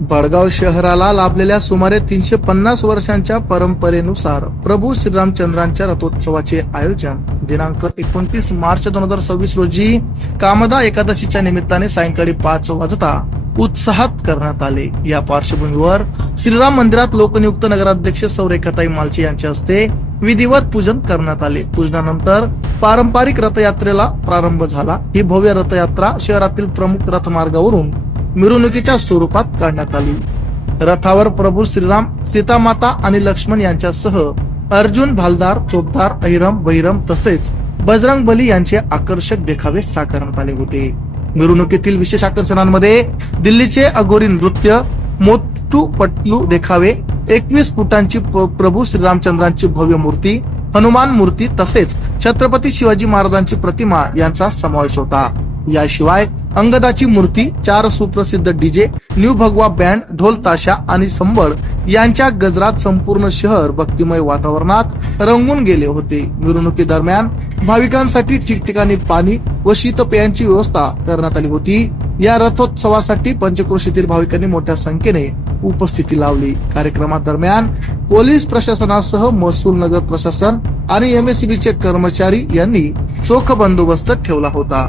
बडगाव शहराला लाभलेल्या सुमारे 350 वर्षांच्या परंपरेनुसार प्रभू श्रीरामचंद्रांच्या रथोत्सवाचे आयोजन दिनांक 29 मार्च 2026 रोजी कामदा एकादशीच्या निमित्ताने सायंकाळी 5 वाजता उत्साहात करण्यात आले। या पार्श्वभूमीवर श्रीराम मंदिरात लोकनियुक्त नगराध्यक्ष सौ रेखाताई मालचे यांच्या हस्ते विधिवत पूजन करण्यात आले। पूजनानंतर पारंपरिक रथयात्रेला प्रारंभ झाला। ही भव्य रथयात्रा शहरातील प्रमुख रथमार्गावरून मिरवणुकीच्या स्वरूपात काढण्यात आली। रथावर प्रभू श्रीराम, सीतामाता आणि लक्ष्मण यांच्यासह अर्जुन, भालदार, चोपदार, अहिरम, बहिरम तसेच बजरंग बली यांचे आकर्षक देखावे साकारण्यात आले होते। मिरवणुकीतील विशेष आकर्षणांमध्ये दिल्लीचे अघोरी नृत्य, मोटू पटलू देखावे, 21 फुटांची प्रभू श्रीरामचंद्रांची भव्य मूर्ती, हनुमान मूर्ती तसेच छत्रपती शिवाजी महाराजांची प्रतिमा यांचा समावेश होता। याशिवाय अंगदाची मूर्ती, 4 सुप्रसिद्ध डीजे, न्यू भगवा बँड, ढोल ताशा आणि संबळ यांच्या गजरात संपूर्ण शहर भक्तिमय वातावरणात रंगून गेले होते। मिरवणुकी दरम्यान भाविकांसाठी ठिकठिकाणी पाणी व शीतपेयांची व्यवस्था करण्यात आली होती। या रथोत्सवासाठी पंचक्रोशीतील भाविकांनी मोठ्या संख्येने उपस्थिती लावली। कार्यक्रमादरम्यान पोलीस प्रशासनासह महसूल, नगर प्रशासन आणि एमएससीबीचे कर्मचारी यांनी चोख बंदोबस्त ठेवला होता।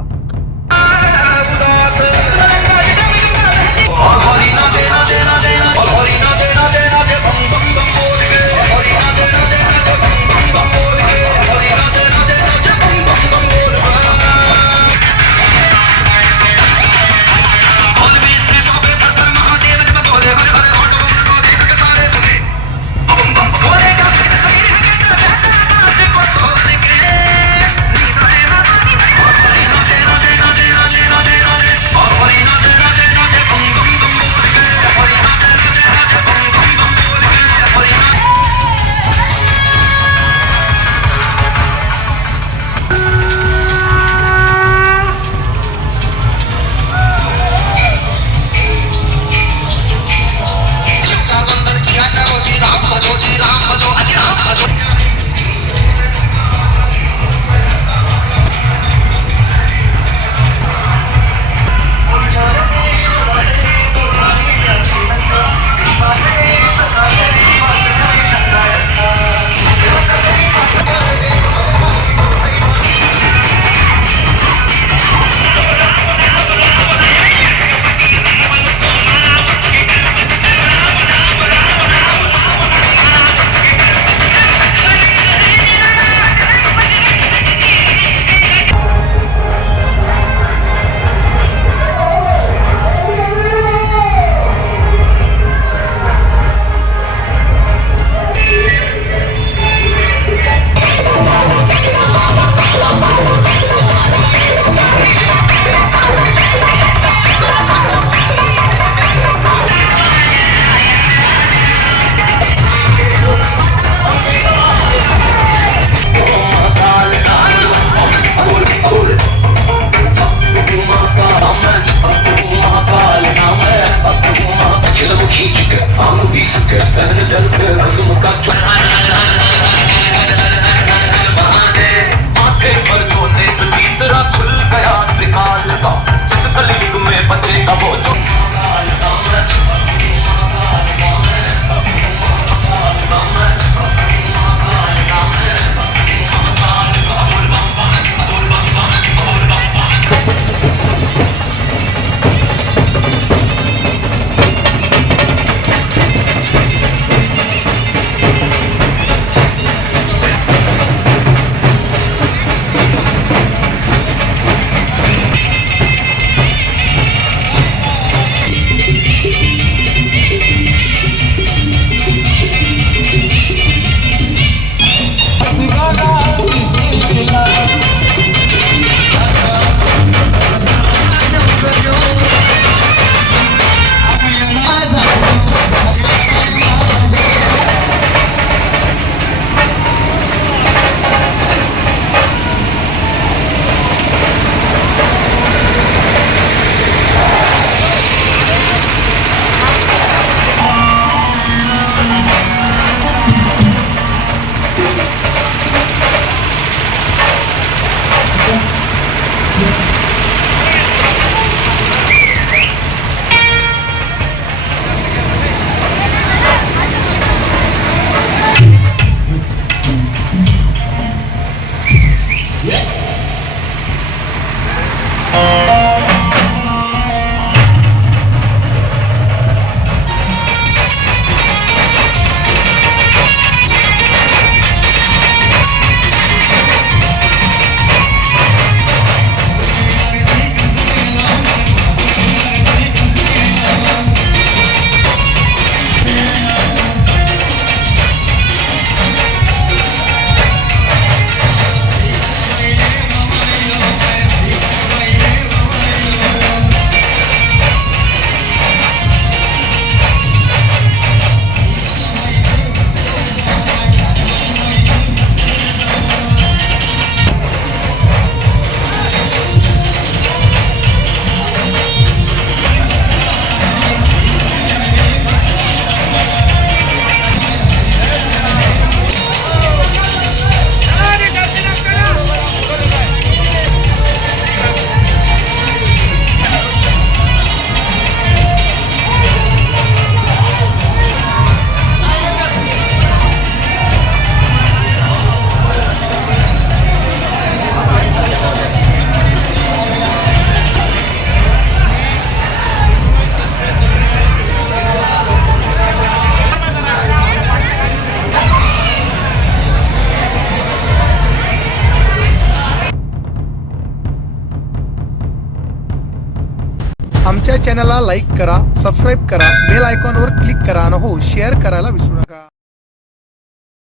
आमच्या चॅनलला लाईक करा, सबस्क्राईब करा, बेल आयकॉनवर क्लिक करा आणि हो शेअर करायला विसरू नका.